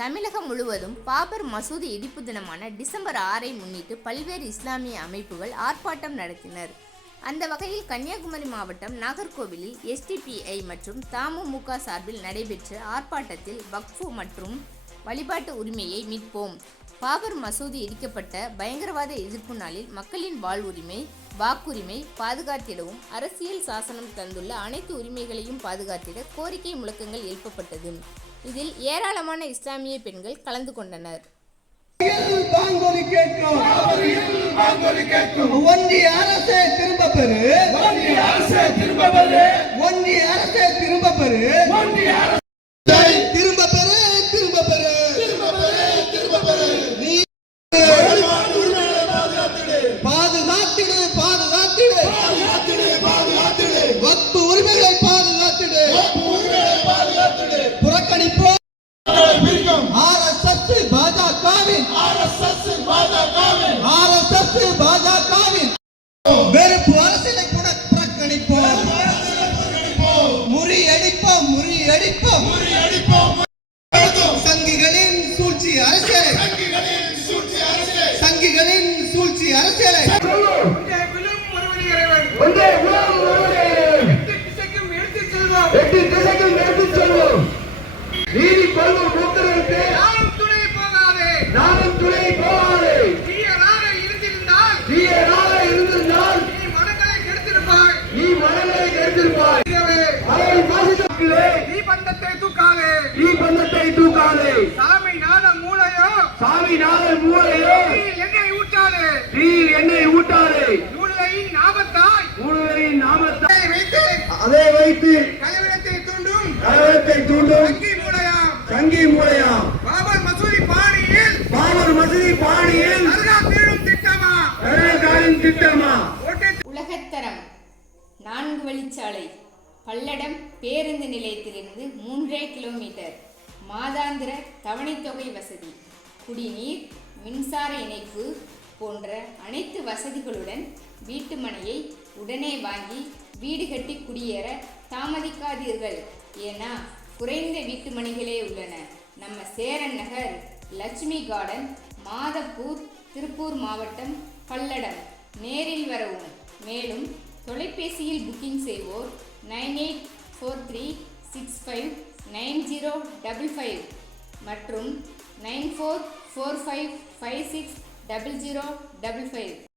தமிழகம் முழுவதும் பாபர் மசூதி இடிப்பு தினமான டிசம்பர் ஆறை முன்னிட்டு பல்வேறு இஸ்லாமிய அமைப்புகள் ஆர்ப்பாட்டம் நடத்தினர். அந்த வகையில் கன்னியாகுமரி மாவட்டம் நாகர்கோவிலில் எஸ்டிபிஐ மற்றும் தமுமுக சார்பில் நடைபெற்ற ஆர்ப்பாட்டத்தில் வக்ஃபு மற்றும் வழிபாட்டு உரிமையை மீட்போம். பாபர் மசூதி இடிக்கப்பட்ட பயங்கரவாத எதிர்ப்பு நாளில் மக்களின் வாழ்வுரிமை வாக்குரிமை பாதுகாத்திடவும் அரசியல் சாசனம் தந்துள்ள அனைத்து உரிமைகளையும் பாதுகாத்திட கோரிக்கை முழக்கங்கள் எழுப்பப்பட்டது. இதில் ஏராளமான இஸ்லாமிய பெண்கள் கலந்து கொண்டனர். ஒன்றிய அரசே திரும்ப பெறு. ஒன்றிய அரசே திரும்ப பெறு. ஒன்றிய அரசே திரும்ப பெறு. ஒன்றிய அரசு பாஜகவின் இருந்திருந்தால் நீ மனங்களை கெடுத்திருப்பாய். நீ மனங்களை கெடுத்திருப்பாய். பந்தத்தை தூக்காதே. நீ பந்தத்தை தூக்காதே. சாமி நாத மூளையோ சாமி நாதல் மூளையோ நீ எண்ணெய் ஊற்றாதே. நீ என்னை ஊட்டாதே மூளையின் நாமத்தாய் மூலவரின் நாமத்தை அதை வைத்து அதை வைத்து கலவரத்தை தூண்டும். கலவரத்தை தூண்டும். அங்கி மூளையாம். சங்கி மூளையாம். பாபர் மசூதி பாணியில் பாபர் மசூதி பாணியில் தர்கா தீடும் திட்டமா? திட்டமா உலகத்தரம். நான்கு வழிச்சாலை. பல்லடம் பேருந்து நிலையத்திலிருந்து மூன்றே கிலோமீட்டர். மாதாந்திர தவணைத்தொகை வசதி. குடிநீர் மின்சார இணைப்பு போன்ற அனைத்து வசதிகளுடன் வீட்டு மனையை உடனே வாங்கி வீடு கட்டி குடியேற தாமதிக்காதீர்கள். ஏன்னா குறைந்த வீட்டு மனைகளே உள்ளன. நம்ம சேரன் நகர் லட்சுமி கார்டன் மாதப்பூர் திருப்பூர் மாவட்டம் பல்லடம். நேரில் வரவும். மேலும் தொலைபேசியில் புக்கிங் செய்வோர் nine eight four three six five nine zero double five மற்றும் nine four four five five six double zero double five.